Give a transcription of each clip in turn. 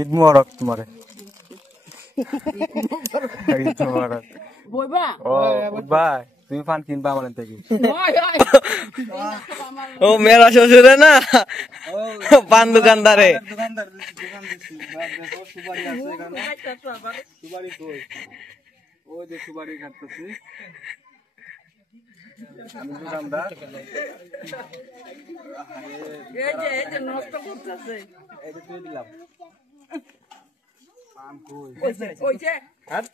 ঈদ মোবারক তোমারে। ঈদ মোবারক। ও ভাই তুমি পান কিনবা আমার থেকে? ও মেরা শ্বশুরে না পান দোকানদারে। সুপারি আছে এখানে। সুপারি কই? ওই যে সুপারি কাটতেছি। আমি দোকানদার। এই যে নষ্ট করতেছে। এই যে তুই দিলাম। পান কই? ওই যে। হ্যাঁ?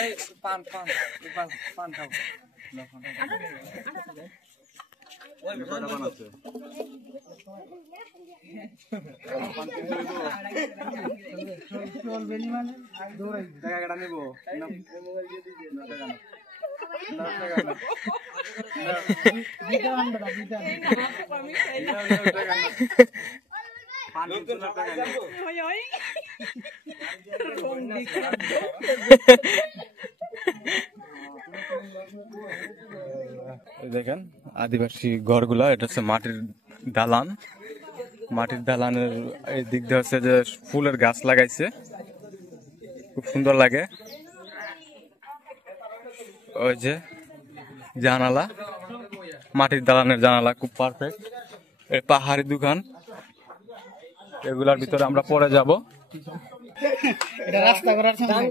এই পান পান পান পান খাও। ওই কটা পান আছে? পান কিনতে হইব। চলবে নি মানে দৌড়াই। টাকা কাটা নিব। না মোবাইল দিয়ে দিছি না টাকা না। না টাকা না। বিটা আনবা বিটা। আমি খাই না। পান কিনতে না টাকা না। ওই ওই। দেখেন আদিবাসী ঘরগুলা, এটা হচ্ছে মাটির দালান। মাটির দালানের এই দিক দিয়ে হচ্ছে যে ফুলের গাছ লাগাইছে, খুব সুন্দর লাগে। ওই যে জানালা, মাটির দালানের জানালা খুব পারফেক্ট। এই পাহাড়ি দোকান, এগুলার ভিতরে আমরা পরে যাব। এটা রাস্তা করার সময়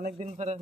অনেকদিন পরে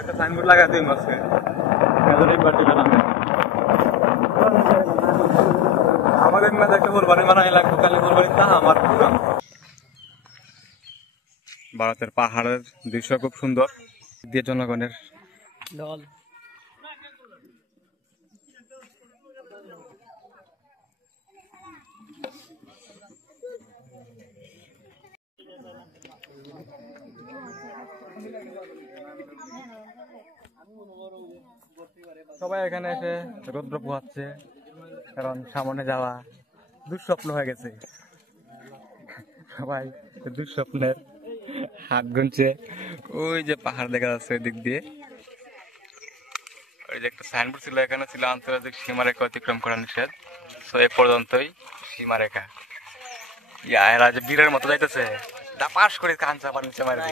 একটা সাইনবোর্ড লাগাতে মাসে আমাদের না একটা কোরবানি বানাই লাগবে, কালে কোরবানি তা আমার প্রোগ্রাম। ভারতের পাহাড়ের দৃশ্য খুব সুন্দর, দিয়ে জনগণের ঢল। সবাই এখানে এসে রৌদ্র পোহাচ্ছে, কারণ সামনে যাওয়া দুঃস্বপ্ন হয়ে গেছে। সবাই দুঃস্বপ্নের হাত গুনছে। ওই যে পাহাড় দেখা যাচ্ছে ওই দিক দিয়ে, ওই যে একটা সাইনবোর্ড ছিল, এখানে ছিল আন্তর্জাতিক সীমারেখা অতিক্রম করা নিষেধ। তো এ পর্যন্তই সীমারেখা। এরা যে বীরের মতো যাইতেছে, পাশ করে কাঞ্চা পার নিচে মারে।